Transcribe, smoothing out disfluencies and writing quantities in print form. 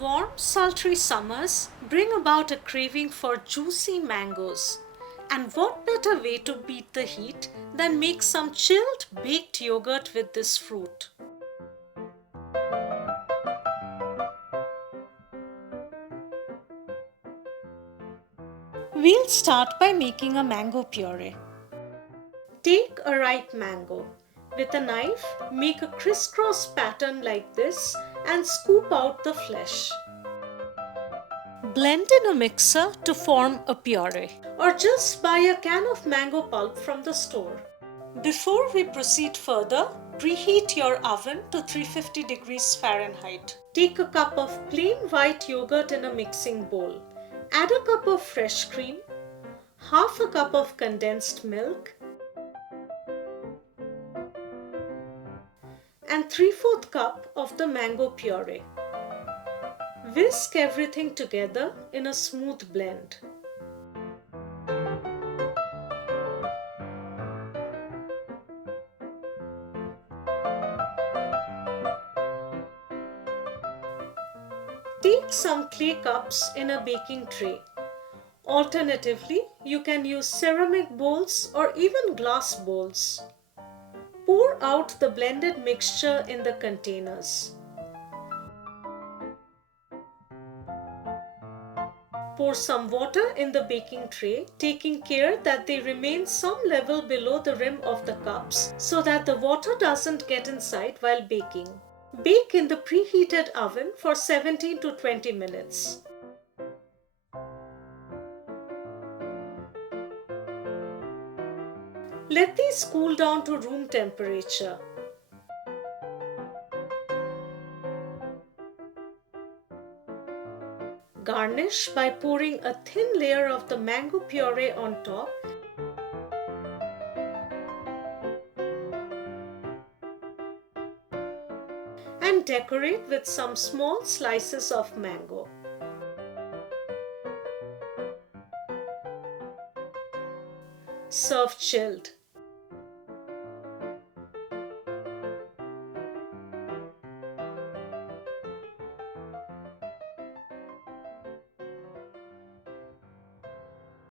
Warm, sultry summers bring about a craving for juicy mangoes. And what better way to beat the heat than make some chilled baked yogurt with this fruit? We'll start by making a mango puree. Take a ripe mango. With a knife, make a crisscross pattern like this and scoop out the flesh. Blend in a mixer to form a puree, or just buy a can of mango pulp from the store. Before we proceed further, preheat your oven to 350 degrees Fahrenheit. Take a cup of plain white yogurt in a mixing bowl. Add a cup of fresh cream, half a cup of condensed milk, and 3/4 cup of the mango puree. Whisk everything together in a smooth blend. Take some clay cups in a baking tray. Alternatively, you can use ceramic bowls or even glass bowls. Pour out the blended mixture in the containers. Pour some water in the baking tray, taking care that they remain some level below the rim of the cups so that the water doesn't get inside while baking. Bake in the preheated oven for 17 to 20 minutes. Let these cool down to room temperature. Garnish by pouring a thin layer of the mango puree on top and decorate with some small slices of mango. Serve chilled.